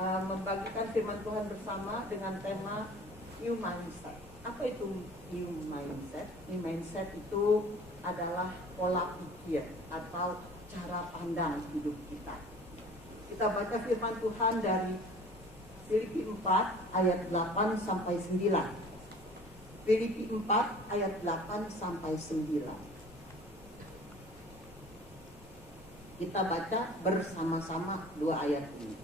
membagikan firman Tuhan bersama dengan tema New Mindset. Apa itu New Mindset? New Mindset itu adalah pola pikir atau cara pandang hidup kita. Kita baca firman Tuhan dari Filipi 4 ayat 8 sampai 9. Filipi 4 ayat 8 sampai 9. Kita baca bersama-sama dua ayat ini.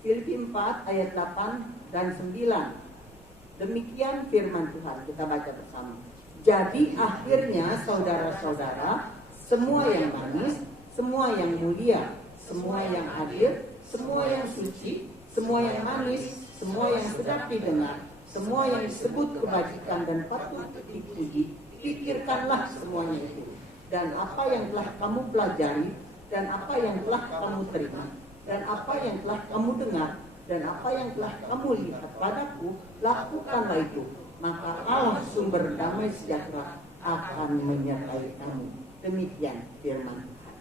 Filipi 4 ayat 8 dan 9. Demikian firman Tuhan, kita baca bersama. Jadi akhirnya saudara-saudara, semua yang manis, semua yang mulia, semua yang adil, semua yang suci, semua yang manis, semua yang sedap didengar, semua yang disebut kebajikan dan patut dipuji, pikirkanlah semuanya itu. Dan apa yang telah kamu pelajari, dan apa yang telah kamu terima, dan apa yang telah kamu dengar, dan apa yang telah kamu lihat padaku, lakukanlah itu. Maka Allah sumber damai sejahtera akan menyertai kamu. Demikian firman Tuhan.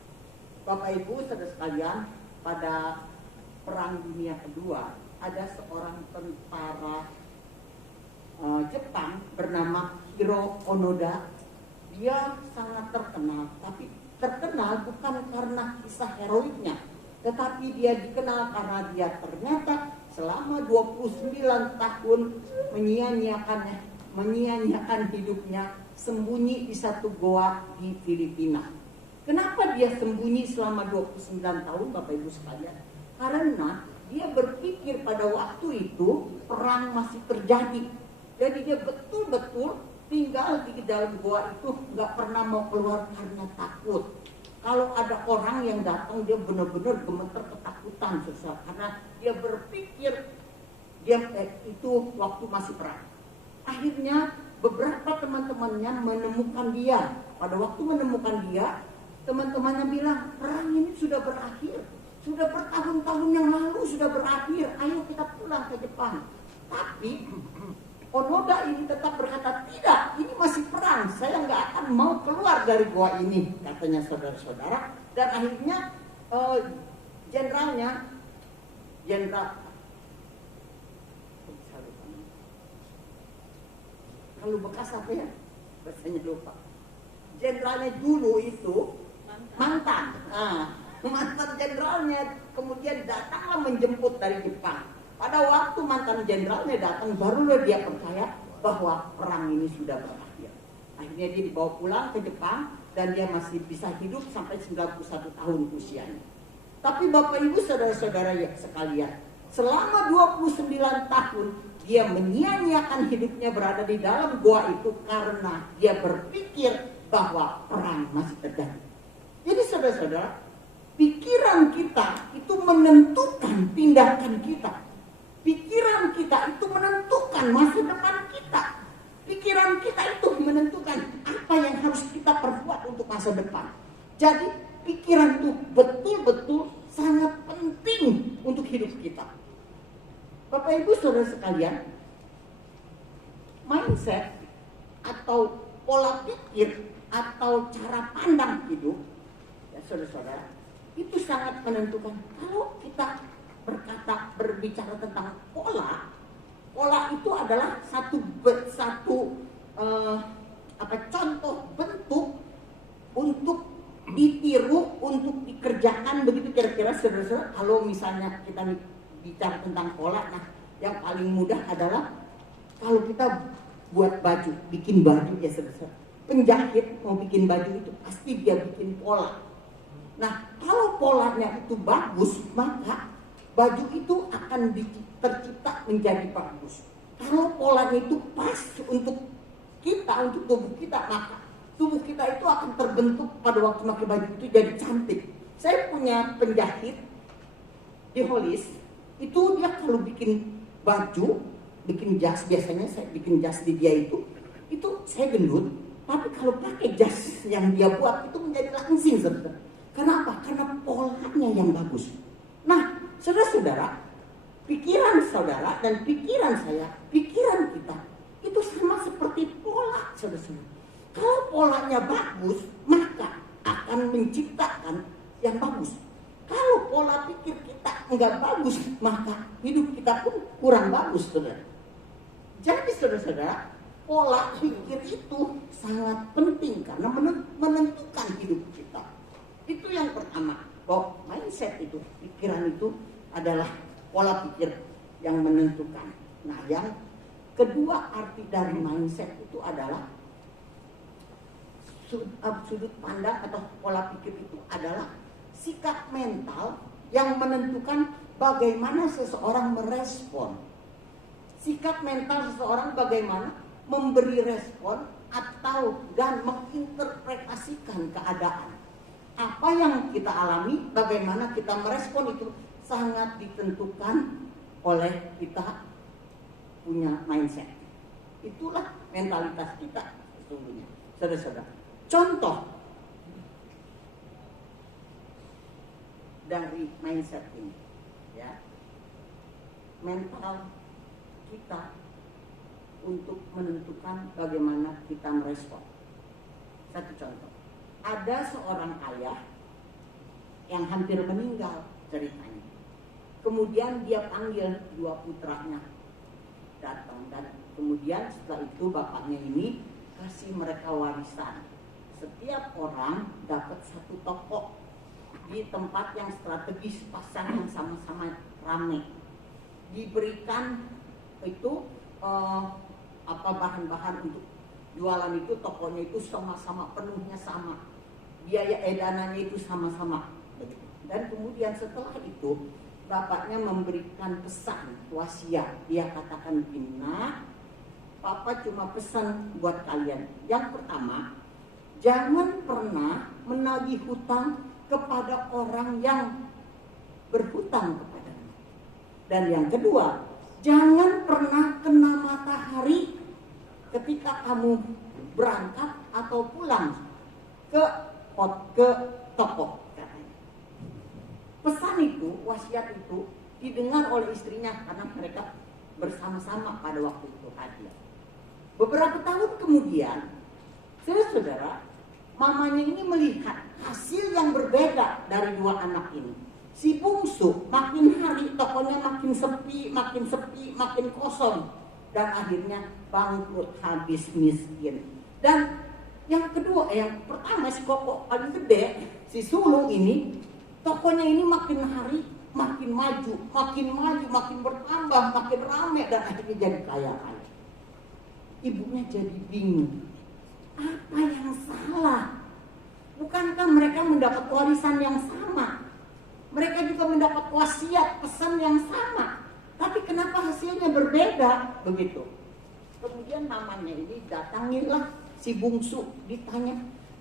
Bapak Ibu saudara sekalian, pada Perang Dunia Kedua ada seorang tentara Jepang bernama Hiro Onoda. Dia sangat terkenal, tapi terkenal bukan karena kisah heroiknya, tetapi dia dikenal karena dia ternyata selama 29 tahun menyia-nyiakan hidupnya sembunyi di satu goa di Filipina. Kenapa dia sembunyi selama 29 tahun Bapak Ibu sekalian? Karena dia berpikir pada waktu itu perang masih terjadi. Jadi dia betul-betul tinggal di dalam goa itu, nggak pernah mau keluar karena takut. Kalau ada orang yang datang, dia benar-benar gemeter ketakutan, karena dia berpikir dia itu waktu masih perang. Akhirnya beberapa teman-temannya menemukan dia. Pada waktu menemukan dia, teman-temannya bilang, perang ini sudah berakhir, sudah bertahun-tahun yang lalu sudah berakhir, ayo kita pulang ke Jepang. Tapi Onoda ini tetap berkata, tidak, ini masih perang, saya nggak akan mau keluar dari gua ini, katanya saudara-saudara. Dan akhirnya jenderal kalau bekas apa ya, bahasanya lupa. Jenderalnya dulu itu mantan jenderalnya kemudian datanglah menjemput dari Jepang. Pada waktu mantan jenderalnya datang, barulah dia percaya bahwa perang ini sudah berakhir. Akhirnya dia dibawa pulang ke Jepang dan dia masih bisa hidup sampai 91 tahun usianya. Tapi Bapak Ibu saudara-saudara ya sekalian, selama 29 tahun dia menyia-nyiakan hidupnya berada di dalam goa itu karena dia berpikir bahwa perang masih terjadi. Jadi saudara-saudara, pikiran kita itu menentukan tindakan kita. Pikiran kita itu menentukan masa depan kita. Pikiran kita itu menentukan apa yang harus kita perbuat untuk masa depan. Jadi pikiran itu betul-betul sangat penting untuk hidup kita. Bapak Ibu saudara sekalian, mindset atau pola pikir atau cara pandang hidup, ya saudara-saudara, itu sangat menentukan. Kalau kita berbicara tentang pola itu adalah satu contoh bentuk untuk ditiru, untuk dikerjakan, begitu kira-kira saudara-saudara. Kalau misalnya kita bicara tentang pola, nah yang paling mudah adalah kalau kita buat baju, bikin baju ya saudara. Penjahit mau bikin baju itu pasti dia bikin pola. Nah kalau polanya itu bagus, maka baju itu akan tercipta menjadi bagus. Kalau polanya itu pas untuk kita, untuk tubuh kita, maka tubuh kita itu akan terbentuk pada waktu pakai baju itu jadi cantik. Saya punya penjahit di Hollis, itu dia kalau bikin baju, bikin jas, biasanya saya bikin jas di dia itu saya gendut, tapi kalau pakai jas yang dia buat itu menjadi langsing, saudara. Kenapa? Karena polanya yang bagus. Nah, saudara-saudara, pikiran saudara dan pikiran saya, pikiran kita itu sama seperti pola, saudara-saudara. Kalau polanya bagus, maka akan menciptakan yang bagus. Kalau pola pikir kita nggak bagus, maka hidup kita pun kurang bagus, saudara. Jadi saudara-saudara, pola pikir itu sangat penting karena menentukan hidup kita. Itu yang pertama, bahwa mindset itu, pikiran itu adalah pola pikir yang menentukan. Nah, yang kedua arti dari mindset itu adalah sudut pandang atau pola pikir itu adalah sikap mental yang menentukan bagaimana seseorang merespon. Sikap mental seseorang bagaimana memberi respon atau dan menginterpretasikan keadaan. Apa yang kita alami, bagaimana kita merespon itu sangat ditentukan oleh kita punya mindset. Itulah mentalitas kita sesungguhnya, saudara-saudara. Contoh dari mindset ini, ya, mental kita untuk menentukan bagaimana kita merespon. Satu contoh, ada seorang ayah yang hampir meninggal ceritanya. Kemudian dia panggil dua putranya datang, dan kemudian setelah itu bapaknya ini kasih mereka warisan. Setiap orang dapat satu toko di tempat yang strategis, pasar yang sama-sama ramai. Diberikan itu bahan-bahan untuk jualan itu, tokonya itu sama-sama penuhnya sama, biaya edanannya itu sama-sama. Dan kemudian setelah itu bapaknya memberikan pesan wasiat. Dia katakan begini, "Nah, papa cuma pesan buat kalian. Yang pertama, jangan pernah menagih hutang kepada orang yang berhutang kepadamu. Dan yang kedua, jangan pernah kena matahari ketika kamu berangkat atau pulang ke toko." Pesan itu, wasiat itu didengar oleh istrinya karena mereka bersama-sama pada waktu itu hadir. Beberapa tahun kemudian, saudara, mamanya ini melihat hasil yang berbeda dari dua anak ini. Si bungsu makin hari tokonya makin sepi, makin kosong, dan akhirnya bangkrut, habis miskin. Dan yang kedua, yang pertama si Koko paling gede, si sulung ini, tokonya ini makin hari makin maju, makin bertambah, makin ramai, dan akhirnya jadi kaya. Ibunya jadi bingung. Apa yang salah? Bukankah mereka mendapat warisan yang sama? Mereka juga mendapat wasiat, pesan yang sama. Tapi kenapa hasilnya berbeda? Begitu. Kemudian mamanya ini datangilah si bungsu, ditanya,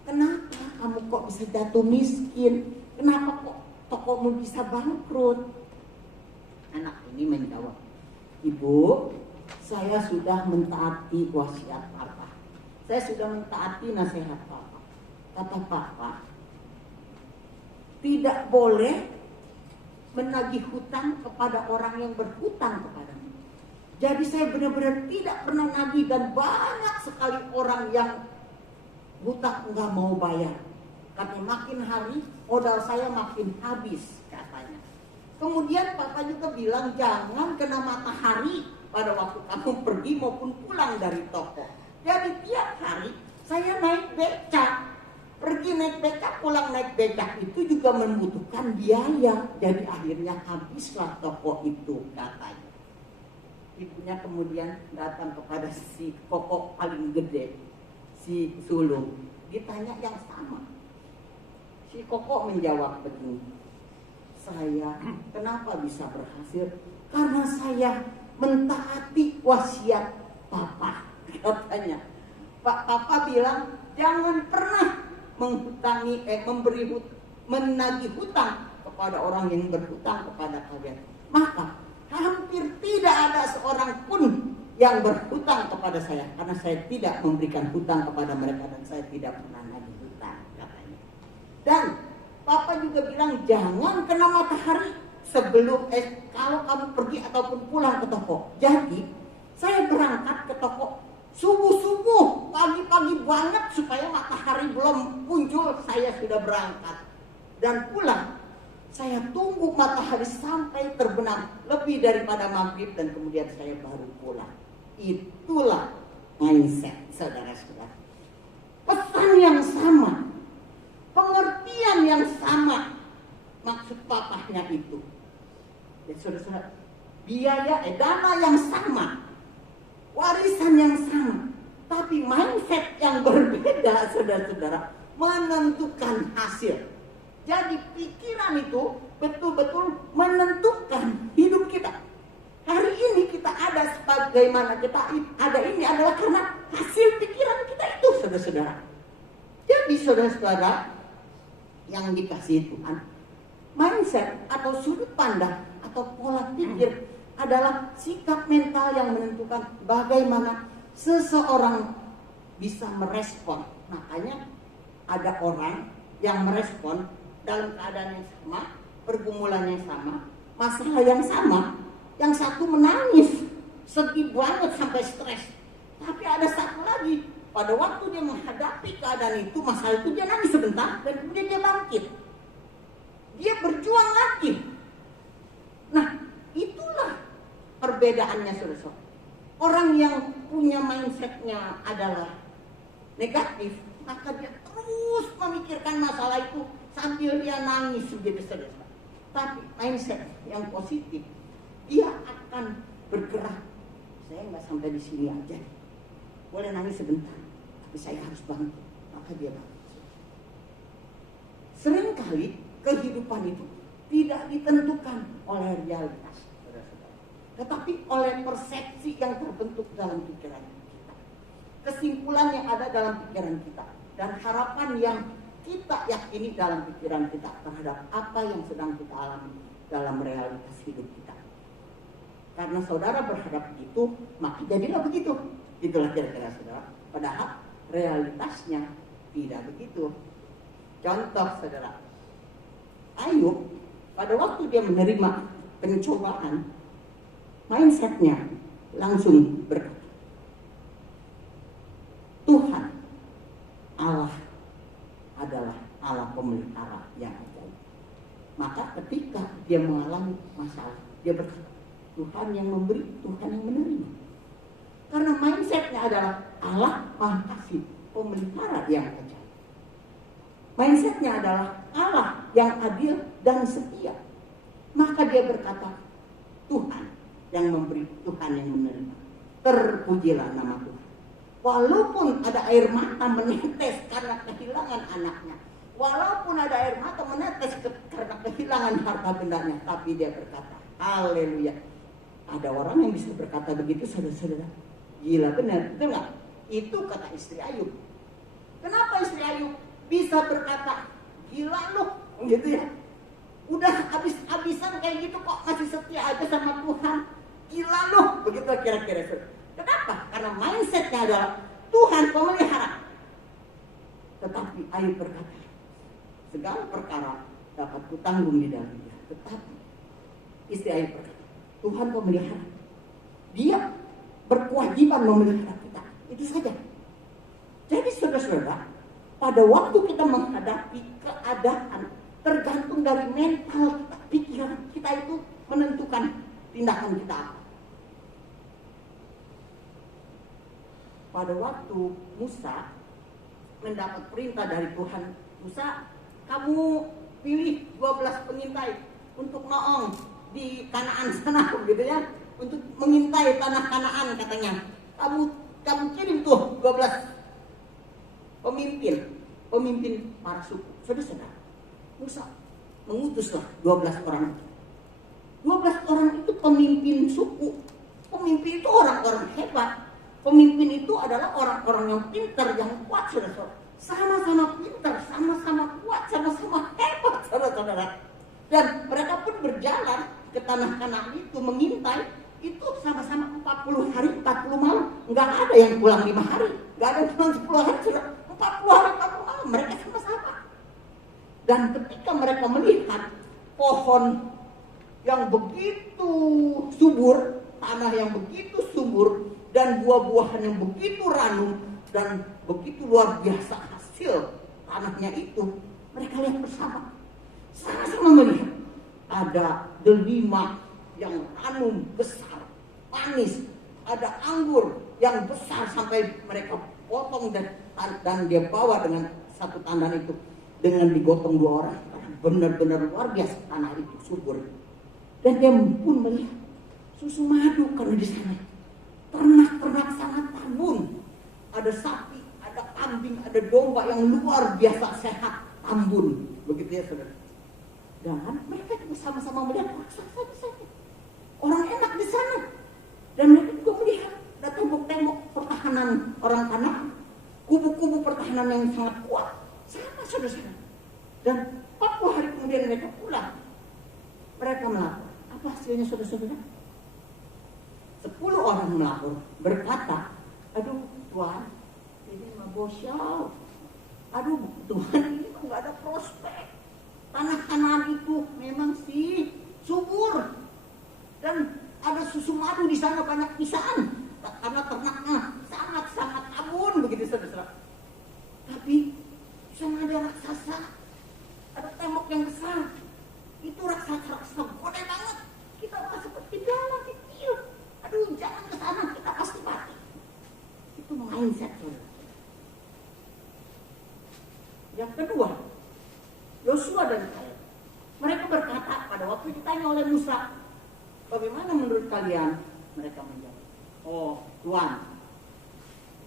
"Kenapa kamu kok bisa jatuh miskin? Kenapa kok tokomu bisa bangkrut?" Anak ini menjawab, "Ibu, saya sudah mentaati wasiat papa. Saya sudah mentaati nasihat papa. Kata papa, tidak boleh menagih hutang kepada orang yang berhutang kepadamu. Jadi saya benar-benar tidak pernah nagih, dan banyak sekali orang yang hutang nggak mau bayar. Karena makin hari modal saya makin habis," katanya. Kemudian papa juga bilang, "Jangan kena matahari pada waktu kamu pergi maupun pulang dari toko. Jadi tiap hari saya naik becak. Pergi naik becak, pulang naik becak, itu juga membutuhkan biaya. Jadi akhirnya habislah toko itu," katanya. Ibunya kemudian datang kepada si Koko paling gede, si sulung. Ditanya yang sama. Si Koko menjawab begini, "Saya kenapa bisa berhasil? Karena saya mentaati wasiat papa," katanya. Papa bilang, "Jangan pernah menagih hutang kepada orang yang berhutang kepada kalian." Maka hampir tidak ada seorang pun yang berhutang kepada saya, karena saya tidak memberikan hutang kepada mereka, dan saya tidak pernah nagih hutang, katanya. Dan papa juga bilang, "Jangan kena matahari sebelum kalau kamu pergi ataupun pulang ke toko." Jadi saya berangkat ke toko subuh-subuh, pagi-pagi banget, supaya matahari belum muncul saya sudah berangkat. Dan pulang Saya tunggu matahari sampai terbenam lebih daripada maghrib dan kemudian saya baru pulang. Itulah mindset saudara-saudara. Pesan yang sama, pengertian yang sama, maksud papahnya itu. Ya saudara-saudara, dana yang sama, warisan yang sama, tapi mindset yang berbeda saudara-saudara menentukan hasil. Jadi pikiran itu betul-betul menentukan hidup kita. Hari ini kita ada sebagaimana kita ada ini adalah karena hasil pikiran kita itu saudara-saudara. Jadi saudara-saudara yang dikasihi Tuhan, mindset atau sudut pandang atau pola pikir adalah sikap mental yang menentukan bagaimana seseorang bisa merespon. Makanya ada orang yang merespon dalam keadaan yang sama, pergumulan yang sama, masalah yang sama. Yang satu menangis, sedih banget sampai stres. Tapi ada satu lagi, pada waktu dia menghadapi keadaan itu, masalah itu dia nangis sebentar dan kemudian dia bangkit. Dia berjuang lagi. Nah, itulah perbedaannya saudara-saudara. Orang yang punya mindsetnya adalah negatif, maka dia terus memikirkan masalah itu sambil dia nangis begitu saudara. Tapi mindset yang positif, dia akan bergerak. Saya nggak sampai di sini aja, boleh nangis sebentar, tapi saya harus bangkit. Maka dia bangkit. Seringkali kehidupan itu tidak ditentukan oleh realitas, saudara-saudara, tetapi oleh persepsi yang terbentuk dalam pikiran kita, kesimpulan yang ada dalam pikiran kita, dan harapan yang kita yakini dalam pikiran kita terhadap apa yang sedang kita alami dalam realitas hidup kita. Karena saudara berharap begitu, maka jadilah begitu. Itulah kira-kira saudara. Padahal realitasnya tidak begitu. Contoh saudara, Ayub pada waktu dia menerima pencobaan, mindsetnya langsung berkata, Tuhan Allah adalah Allah pemelihara yang ajaib. Maka ketika dia mengalami masalah, dia berkata, Tuhan yang memberi, Tuhan yang menerima. Karena mindsetnya adalah Allah Maha Kasih, pemelihara yang ajaib. Mindsetnya adalah Allah yang adil dan setia. Maka dia berkata, Tuhan yang memberi, Tuhan yang menerima. Terpujilah nama Tuhan. Walaupun ada air mata menetes karena kehilangan anaknya, walaupun ada air mata menetes karena kehilangan harta bendanya, tapi dia berkata, haleluya. Ada orang yang bisa berkata begitu saudara-saudara. Gila benar, betul nggak? Itu kata istri Ayub. Kenapa istri Ayub bisa berkata, gila lu, gitu ya? Udah habis-habisan kayak gitu kok masih setia aja sama Tuhan. Gila lu, begitu kira-kira saudara. Kenapa? Karena mindsetnya adalah Tuhan pemelihara. Tetapi Ayub berkata, segala perkara dapat kutanggung di dalam dia. Tetapi istri Ayub berkata, Tuhan pemelihara. Dia berkewajiban memelihara kita. Itu saja. Jadi saudara-saudara, pada waktu kita menghadapi keadaan, tergantung dari mental kita, pikiran kita itu menentukan tindakan kita apa. Pada waktu Musa mendapat perintah dari Tuhan, Musa, kamu pilih 12 pengintai untuk noong di Kanaan sana, gitu ya, untuk mengintai tanah Kanaan katanya. Kamu kirim tuh 12 pemimpin para suku. Saudara-saudara, Musa mengutuslah 12 orang. 12 orang itu pemimpin suku. Pemimpin itu orang-orang hebat. Pemimpin itu adalah orang-orang yang pintar, yang kuat, saudara-saudara. Sama-sama pintar, sama-sama kuat, sama-sama hebat, saudara-saudara. Dan mereka pun berjalan ke tanah Kanaan itu mengintai, itu sama-sama 40 hari 40 malam. Nggak ada yang pulang 5 hari, nggak ada yang pulang 10 hari, 40 hari 40 malam mereka sama-sama. Dan ketika mereka melihat pohon yang begitu subur, tanah yang begitu subur, dan buah-buahan yang begitu ranum dan begitu luar biasa hasil tanahnya itu, mereka lihat bersama, sama-sama melihat ada delima yang ranum besar, manis, ada anggur yang besar sampai mereka potong dan dia bawa dengan satu tandan itu dengan digotong 2 orang. Benar-benar luar biasa tanah itu subur. Dan dia pun melihat susu madu karena di sana ternak-ternak sangat tambun. Ada sapi, ada kambing, ada domba yang luar biasa sehat, tambun. Begitu ya saudara. Dan mereka juga sama-sama melihat raksasa di sana. Orang enak di sana. Dan mereka juga melihat ada tembok-tembok pertahanan orang Kanaan, kubu-kubu pertahanan yang sangat kuat. Sama saudara. Dan 40 hari kemudian mereka pulang. Mereka melapor. Apa hasilnya saudara-saudara? 10 orang melapor berkata, aduh Tuhan, ini mah bosyau. Aduh Tuhan, ini mah gak ada prospek. Tanah Kanaan itu memang sih subur. Dan ada susu madu di sana banyak pisan. Karena ternaknya sangat-sangat abun begitu saudara. Tapi di sana ada raksasa. Ada tembok yang besar. Itu raksasa gede banget. Kita mah seperti dalam kecil. Aduh jangan ke sana, kita pasti mati. Itu mindset saudara. Yang kedua, Yosua dan Kaleb. Mereka berkata pada waktu ditanya oleh Musa, bagaimana menurut kalian? Mereka menjawab, oh Tuhan,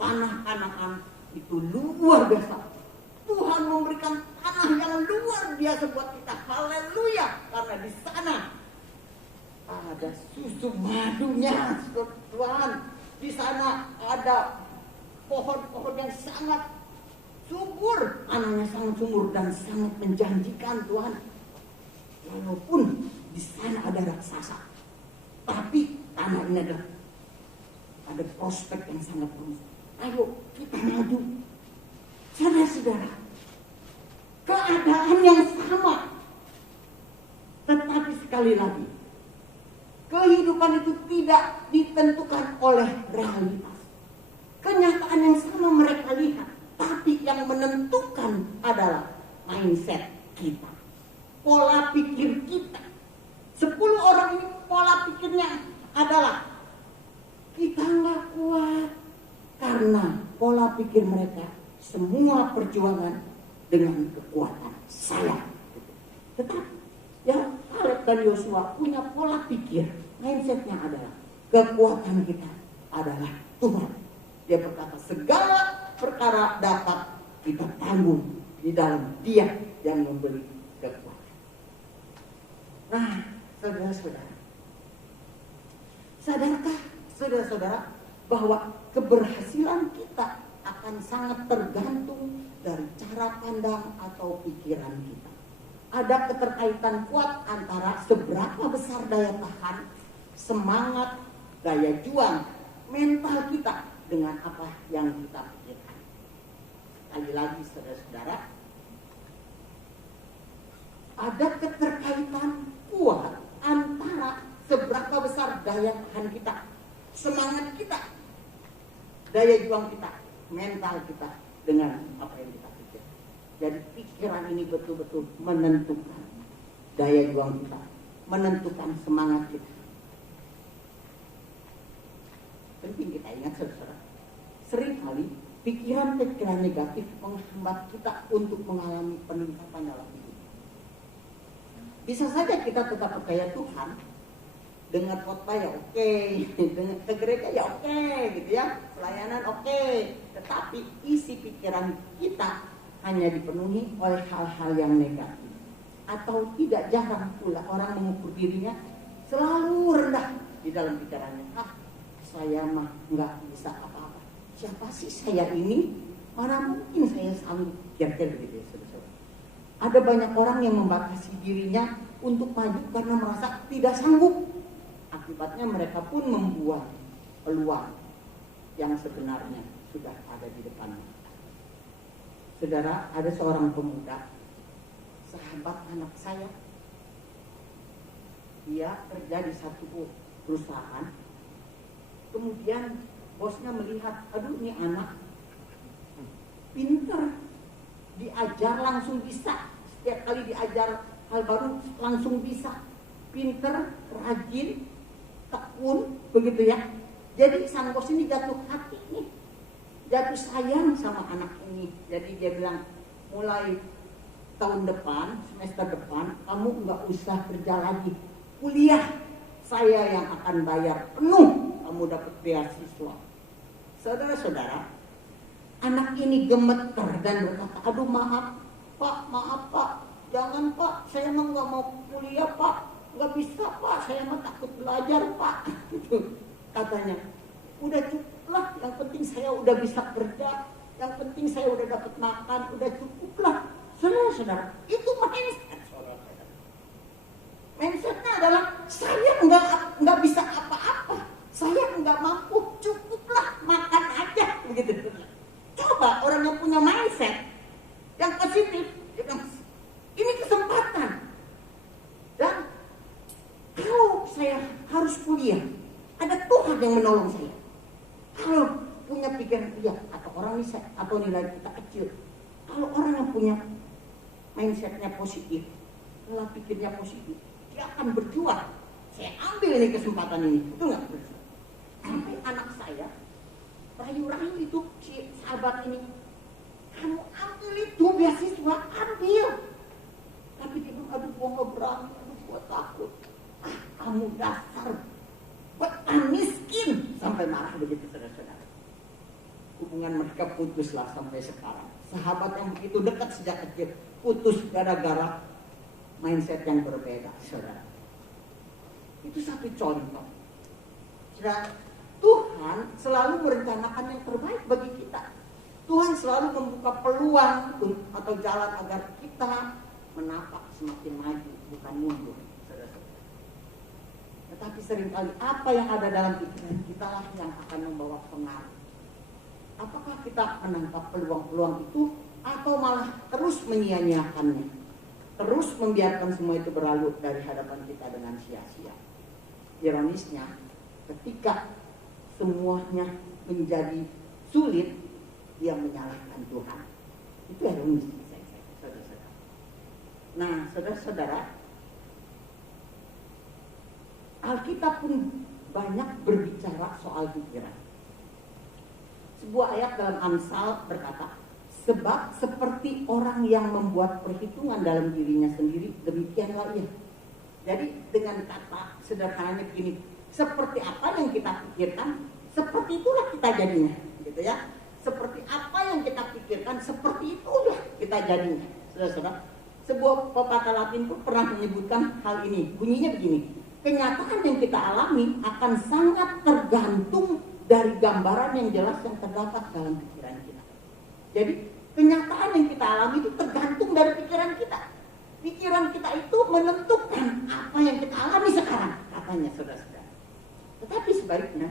tanah Kanaan itu luar biasa. Tuhan memberikan tanah yang luar biasa buat kita. Haleluya. Karena di sana ada susu madunya, Tuhan. Di sana ada pohon-pohon yang sangat subur, anaknya sangat subur dan sangat menjanjikan Tuhan. Walaupun di sana ada raksasa, tapi tanah ini ada prospek yang sangat bagus. Ayo kita maju. Saudara-saudara, keadaan yang sama. Tetapi sekali lagi, kehidupan itu tidak ditentukan oleh realitas. Kenyataan yang sama mereka lihat, tapi yang menentukan adalah mindset kita, pola pikir kita. 10 orang ini pola pikirnya adalah kita nggak kuat karena pola pikir mereka semua perjuangan dengan kekuatan saya. Tetapi yang Kaleb dan Yosua punya pola pikir, mindsetnya adalah kekuatan kita adalah Tuhan. Dia berkata segala perkara dapat kita tanggung di dalam Dia yang memberi kekuatan. Nah, saudara-saudara, sadarkah saudara-saudara bahwa keberhasilan kita akan sangat tergantung dari cara pandang atau pikiran kita. Ada keterkaitan kuat antara seberapa besar daya tahan, semangat, daya juang, mental kita dengan apa yang kita pikirkan. Sekali lagi saudara-saudara, ada keterkaitan kuat antara seberapa besar daya tahan kita, semangat kita, daya juang kita, mental kita dengan apa yang kita pikir. Jadi pikiran ini betul-betul menentukan daya juang kita, menentukan semangat kita. Penting kita ingat saudara, seringkali pikiran-pikiran negatif menghambat kita untuk mengalami peningkatan dalam hidup. Bisa saja kita tetap percaya Tuhan, dengar khotbah ya oke, dengan ke gereja ya oke, gitu ya, pelayanan oke, tetapi isi pikiran kita hanya dipenuhi oleh hal-hal yang negatif. Atau tidak jarang pula orang mengukur dirinya selalu rendah di dalam pikirannya. Saya mah nggak bisa apa-apa. Siapa sih saya ini? Mana mungkin saya sanggup? Kira-kira begitu ya, saudara. Ada banyak orang yang membatasi dirinya untuk maju karena merasa tidak sanggup. Akibatnya mereka pun membuat peluang yang sebenarnya sudah ada di depan mereka. Saudara, ada seorang pemuda, sahabat anak saya. Dia kerja di satu perusahaan. Kemudian bosnya melihat, aduh ini anak pinter, diajar langsung bisa. Setiap kali diajar hal baru langsung bisa. pinter, rajin, tekun, begitu ya. Jadi sang bos ini jatuh hati nih, jatuh sayang sama anak ini. Jadi dia bilang, mulai tahun depan, semester depan, kamu nggak usah kerja lagi, kuliah. Saya yang akan bayar penuh, kamu dapat beasiswa. Saudara-saudara, anak ini gemeter dan berkata, aduh maaf pak, jangan pak, saya emang nggak mau kuliah pak, nggak bisa pak, saya emang takut belajar pak. Itu katanya, udah cukuplah, yang penting saya udah bisa kerja, yang penting saya udah dapat makan, udah cukuplah. Saudara-saudara, itu mindset. Mindsetnya adalah saya nggak bisa apa-apa, saya nggak mampu, cukuplah makan aja, begitu. Coba orang yang punya mindset yang positif, dia bilang, ini kesempatan. Dan kalau saya harus kuliah, ada Tuhan yang menolong saya. Kalau punya pikiran kuliah atau orang bisa atau nilai kita kecil, kalau orang yang punya mindsetnya positif, pola pikirnya positif, dia akan berjuang. Saya ambil nih kesempatan ini, itu nggak berjuang. Sampai anak saya rayu-rayu itu si sahabat ini, kamu ambil itu beasiswa, ambil. Tapi dia bilang, aduh gua nggak berani, aduh gua takut. Kamu dasar betan miskin, sampai marah begitu saudara-saudara. Hubungan mereka putuslah sampai sekarang. Sahabat yang begitu dekat sejak kecil putus gara-gara mindset yang berbeda, saudara. Itu satu contoh. Saudara, Tuhan selalu merencanakan yang terbaik bagi kita. Tuhan selalu membuka peluang atau jalan agar kita menapak semakin maju, bukan mundur, saudara-saudara. Tetapi seringkali apa yang ada dalam pikiran kita lah yang akan membawa pengaruh. Apakah kita menangkap peluang-peluang itu atau malah terus menyia-nyiakannya, terus membiarkan semua itu berlalu dari hadapan kita dengan sia-sia. Ironisnya, ketika semuanya menjadi sulit, dia menyalahkan Tuhan. Itu ironis, saudara-saudara. Nah, saudara-saudara, Alkitab pun banyak berbicara soal pikiran. Sebuah ayat dalam Amsal berkata, sebab seperti orang yang membuat perhitungan dalam dirinya sendiri, demikianlah ia. Jadi dengan kata sederhananya begini, seperti apa yang kita pikirkan, seperti itulah kita jadinya, gitu ya. Seperti apa yang kita pikirkan, seperti itulah kita jadinya. Saudara-saudara, sebuah pepatah Latin pun pernah menyebutkan hal ini. Bunyinya begini, kenyataan yang kita alami akan sangat tergantung dari gambaran yang jelas yang terdapat dalam pikiran kita. Jadi kenyataan yang kita alami itu tergantung dari pikiran kita. Pikiran kita itu menentukan apa yang kita alami sekarang, katanya saudara-saudara. Tetapi sebaliknya,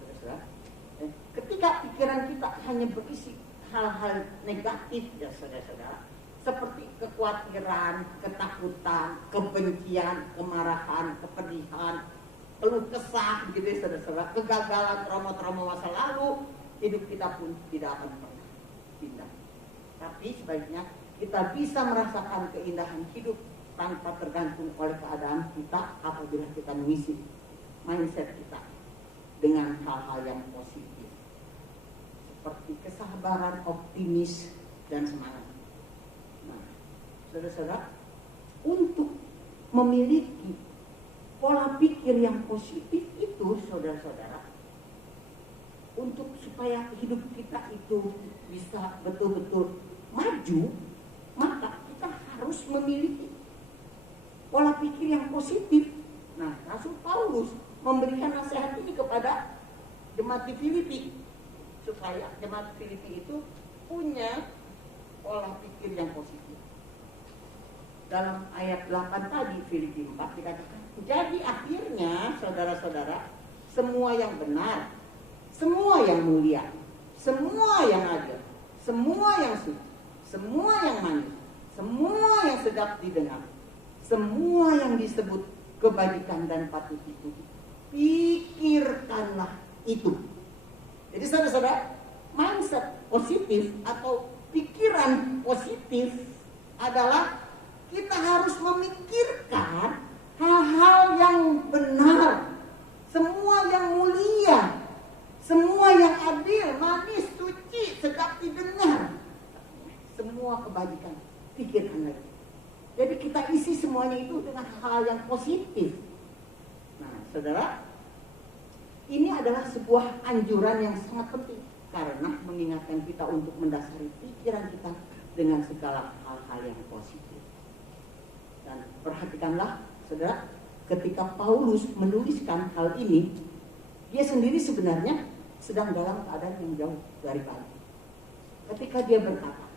saudara-saudara, ketika pikiran kita hanya berisi hal-hal negatif, ya saudara-saudara, seperti kekhawatiran, ketakutan, kebencian, kemarahan, kepedihan, keluh kesah, begitu ya saudara-saudara, kegagalan, trauma-trauma masa lalu, hidup kita pun tidak akan pernah indah. Tapi sebaiknya kita bisa merasakan keindahan hidup tanpa tergantung oleh keadaan kita apabila kita mengisi mindset kita dengan hal-hal yang positif, seperti kesabaran, optimis, dan semangat. Nah, saudara-saudara, untuk memiliki pola pikir yang positif itu, saudara-saudara, untuk supaya hidup kita itu bisa betul-betul maju, maka kita harus memiliki pola pikir yang positif. Nah, Rasul Paulus memberikan nasihat ini kepada jemaat di Filipi, supaya jemaat Filipi itu punya pola pikir yang positif. Dalam ayat 8 tadi, Filipi 4 dikatakan, jadi akhirnya saudara-saudara, semua yang benar, semua yang mulia, semua yang adil, semua yang suci, semua yang manis, semua yang sedap didengar, semua yang disebut kebajikan dan patut dipuji, pikirkanlah itu. Jadi saudara-saudara, mindset positif atau pikiran positif adalah kita harus memikirkan hal-hal semuanya itu dengan hal yang positif. Nah, saudara, ini adalah sebuah anjuran yang sangat penting karena mengingatkan kita untuk mendasari pikiran kita dengan segala hal-hal yang positif. Dan perhatikanlah, saudara, ketika Paulus menuliskan hal ini, dia sendiri sebenarnya sedang dalam keadaan yang jauh dari Tuhan. Ketika dia berkata,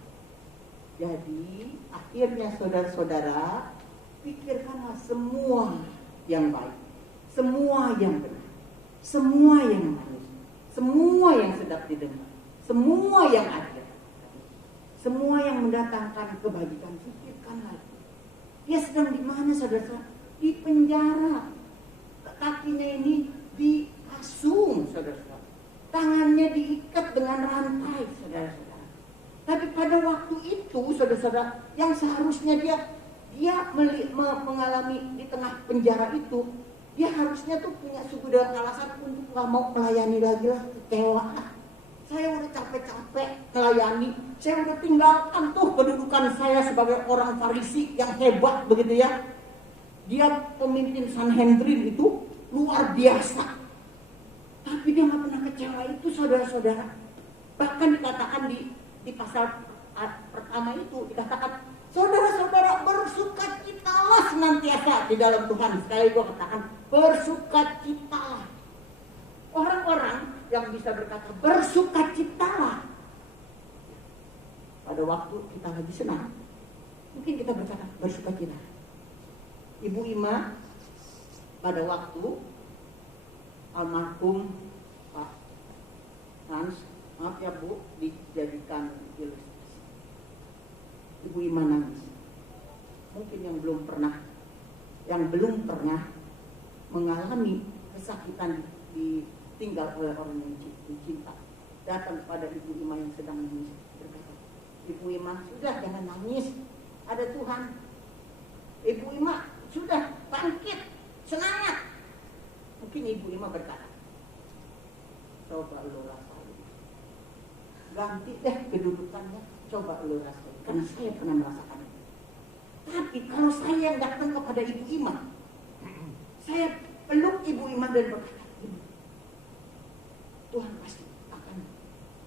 jadi akhirnya saudara-saudara, pikirkanlah semua yang baik, semua yang benar, semua yang manis, semua yang sedap didengar, semua yang adil, semua yang mendatangkan kebajikan. Pikirkanlah. Dia sedang di mana, saudara-saudara? Di penjara. Kakinya ini diasung, saudara-saudara. Tangannya diikat dengan rantai, saudara-saudara. Tapi pada waktu itu, saudara-saudara, yang seharusnya dia mengalami di tengah penjara itu, dia harusnya tuh punya suku dan alasan untuk gak mau melayani lagi lah, kecewa. Saya udah capek-capek melayani, saya udah tinggalkan tuh kedudukan saya sebagai orang Farisi yang hebat begitu ya. Dia pemimpin Sanhedrin itu luar biasa. Tapi dia gak pernah kecewa itu, saudara-saudara. Bahkan dikatakan di pasal pertama itu dikatakan, saudara-saudara, bersukacitalah senantiasa di dalam Tuhan. Sekali gua katakan, bersukacitalah. Orang-orang yang bisa berkata bersukacitalah pada waktu kita lagi senang, mungkin kita berkata bersukacita. Ibu Ima pada waktu almarhum Pak Hans, maaf ya Bu, dijadikan ilustrasi, Ibu Ima nangis. Mungkin yang belum pernah mengalami kesakitan ditinggal oleh orang yang dicinta, datang kepada Ibu Ima yang sedang nangis, berkata, Ibu Ima, sudah jangan nangis, ada Tuhan. Ibu Ima, sudah bangkit, semangat. Mungkin Ibu Ima berkata, coba lo rasain, ganti deh kedudukannya, coba lo rasain, karena saya pernah merasakan itu. Tapi kalau saya datang kepada Ibu Ima, saya peluk Ibu Ima dan berkata, Tuhan pasti akan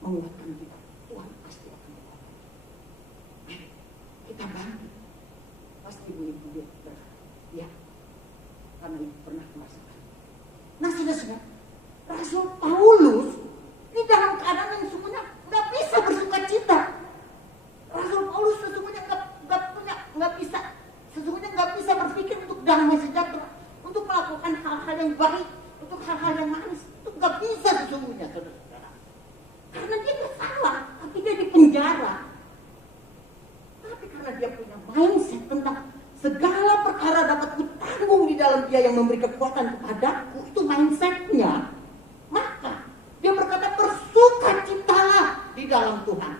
menguatkan kita. Tuhan pasti akan menguatkan kita. Kita bangkit. Pasti ibu-ibu dia berkata, ya, karena ibu pernah merasakan. Nah, saudara-saudara, Rasul Paulus ini dalam keadaan yang sesungguhnya nggak bisa bersuka cita. Rasul Paulus sesungguhnya nggak bisa berpikir untuk damai sejahtera, untuk melakukan hal-hal yang baik, untuk hal-hal yang manis. Gak bisa sesungguhnya, saudara-saudara. Karena dia gak salah, tapi dia di penjara. Tapi karena dia punya mindset tentang segala perkara dapat kutanggung di dalam Dia yang memberi kekuatan kepadaku, itu mindsetnya. Maka dia berkata bersukacitalah di dalam Tuhan.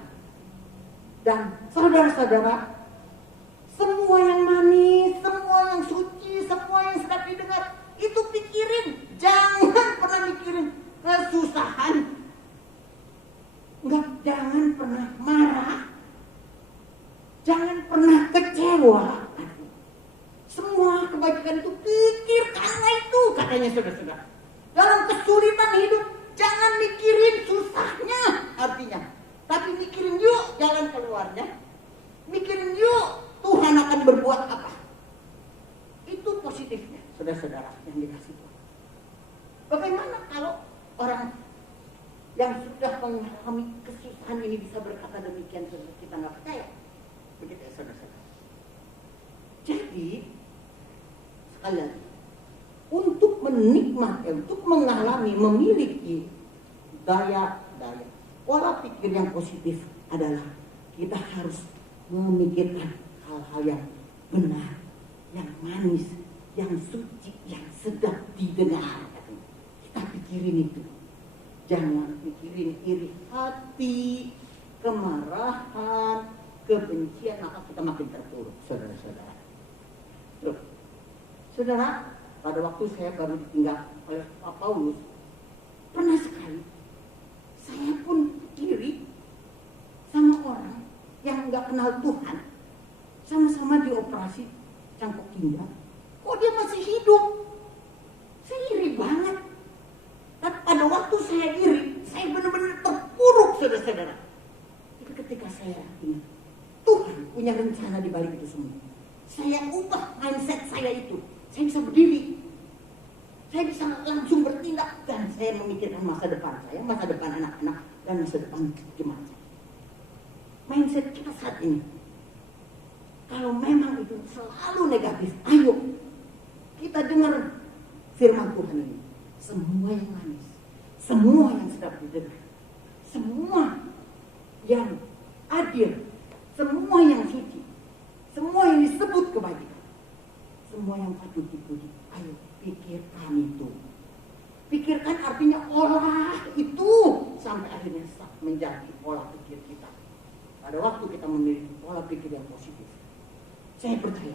Dan saudara-saudara, semua yang manis, semua yang suci, semua yang sedap didengar, itu pikirin. Jangan pernah mikirin kesusahan. Jangan pernah marah. Jangan pernah kecewa. Semua kebajikan itu pikirkanlah itu, katanya saudara-saudara. Dalam kesulitan hidup, jangan mikirin susahnya artinya. Tapi mikirin yuk jalan keluarnya. Mikirin yuk Tuhan akan berbuat apa. Itu positifnya, saudara-saudara yang dikasih Tuhan. Bagaimana kalau orang yang sudah mengalami kesusahan ini bisa berkata demikian, saudara? Kita nggak percaya. Begitu ya, saudara-saudara. Jadi, sekali lagi, untuk menikmati, untuk mengalami, memiliki daya-daya pola pikir yang positif adalah kita harus memikirkan hal-hal yang benar, yang manis, yang suci, yang sedap didengar. Kita pikirin itu. Jangan pikirin iri hati, kemarahan, kebencian, maka kita makin terpuruk, saudara-saudara. Terus, saudara, pada waktu saya baru ditinggal oleh Pak Paulus, pernah sekali saya pun iri sama orang yang nggak kenal Tuhan, sama-sama dioperasi, cangkok tinja, kok dia masih hidup? Saya iri banget. Dan pada waktu saya iri, saya benar-benar terpuruk, saudara-saudara. Tapi ketika saya ingat, Tuhan punya rencana di balik itu semua. Saya ubah mindset saya itu. Saya bisa berdiri. Saya bisa langsung bertindak. Dan saya memikirkan masa depan saya, masa depan anak-anak, dan masa depan jemaat saya. Mindset kita saat ini, kalau memang itu selalu negatif, ayo kita dengar firman Tuhan ini. Semua yang manis, semua yang sedap didengar, semua yang adil, semua yang suci, semua yang disebut kebajikan, semua yang patut dipuji. Ayo pikirkan itu. Pikirkan artinya olah itu sampai akhirnya menjadi pola pikir kita. Pada waktu kita memiliki pola pikir yang positif, saya percaya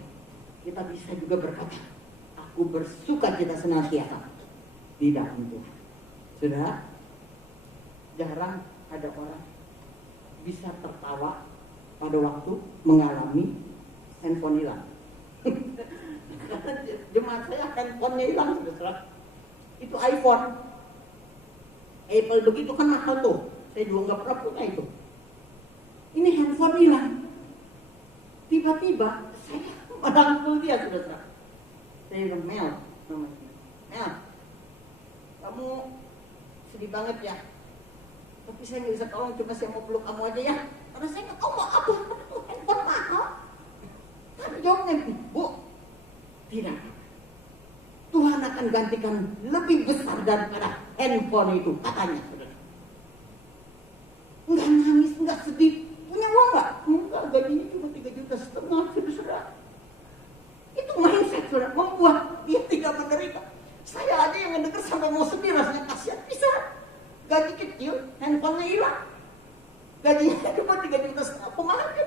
kita bisa juga berkata, aku bersuka cita senantiasa di dalam Tuhan. Saudara, jarang ada orang bisa tertawa pada waktu mengalami handphone hilang. Karena jemaat saya handphonenya hilang, saudara. Itu iPhone. Apple begitu kan mahal tuh. Saya juga nggak pernah punya itu. Ini handphone hilang. Tiba-tiba saya merangkul dia, saudara. Saya bilang, Mel, namanya Mel, kamu sedih banget ya. Tapi saya nggak bisa tolong, cuma saya mau peluk kamu aja ya. Karena saya nggak tahu mau apa. Itu handphone mahal. Tapi jawabnya, Bu, tidak. Tuhan akan gantikan lebih besar daripada handphone itu, katanya, saudara. Enggak nangis, enggak sedih. Punya uang nggak? Enggak, gajinya cuma 3,5 juta, saudara. Itu mindset, saudara, membuat dia tidak menderita. Saya aja yang mendengar sampai mau sedih, rasanya kasihan. Bisa gaji kecil, handphonenya hilang. Gajinya cuma 3,5 juta, pemahaman dia.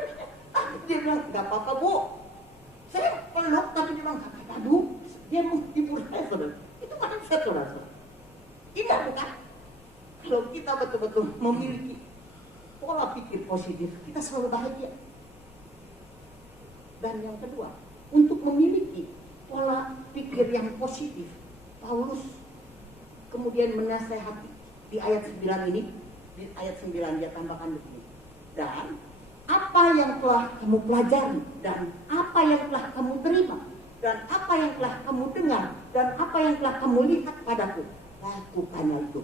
Dia bilang, nggak apa-apa, Bu. Saya peluk, tapi dia bilang, nggak apa-apa, Bu. Dia menghibur saya, saudara. Itu mindset, saudara. Ingat bukan? Kalau kita betul-betul memiliki pola pikir positif, kita selalu bahagia. Dan yang kedua, untuk memiliki pola pikir yang positif, Paulus kemudian menasehati di ayat 9 ini. Di ayat 9 dia tambahkan begini. Dan apa yang telah kamu pelajari, dan apa yang telah kamu terima, dan apa yang telah kamu dengar, dan apa yang telah kamu lihat padaku, lakukanlah itu.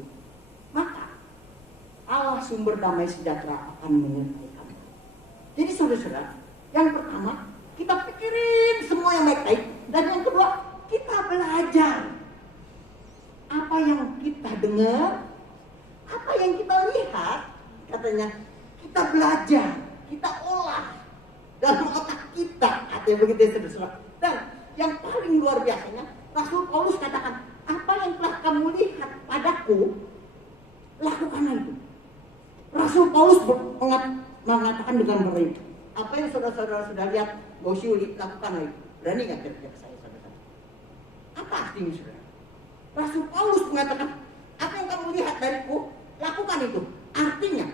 Maka Allah sumber damai sejahtera akan menyertai kamu. Jadi saudara-saudara, yang pertama, kita pikirin semua yang baik-baik. Dan yang kedua, kita belajar. Apa yang kita dengar, apa yang kita lihat, katanya, kita belajar, kita olah dalam otak kita. Artinya begitu ya, saudara-saudara. Dan yang paling luar biasanya, Rasul Paulus katakan, apa yang telah kamu lihat padaku, lakukanlah itu. Rasul Paulus mengatakan dengan berani, apa yang saudara-saudara sudah lihat, Bosuli, lakukanlah itu. Berani gak kira-kira saya, saudara? Apa artinya, saudara? Rasul Paulus mengatakan, apa yang kamu lihat dariku, lakukan itu. Artinya,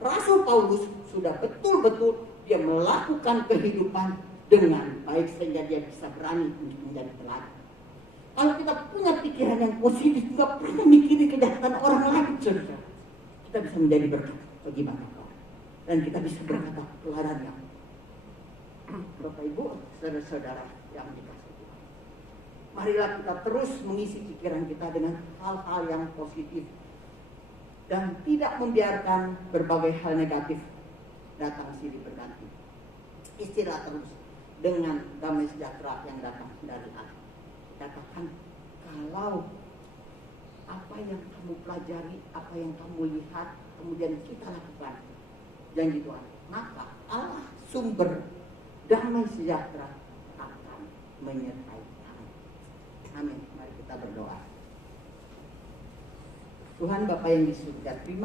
Rasul Paulus sudah betul-betul dia melakukan kehidupan dengan baik sehingga dia bisa berani untuk menjadi teladan. Kalau kita punya pikiran yang positif, nggak pernah mikirin kejahatan orang lain, saudara, kita bisa menjadi berkat bagi banyak orang. Dan kita bisa berkata teladan yang Bapak Ibu, saudara-saudara yang dikasih Tuhan. Marilah kita terus mengisi pikiran kita dengan hal-hal yang positif dan tidak membiarkan berbagai hal negatif datang silih berganti. Istirahat terus dengan damai sejahtera yang datang dari Allah. Katakan, kalau apa yang kamu pelajari, apa yang kamu lihat, kemudian kita lakukan janji Tuhan, maka Allah sumber damai sejahtera akan menyertai kami. Amin. Mari kita berdoa. Tuhan Bapa yang di surga, terima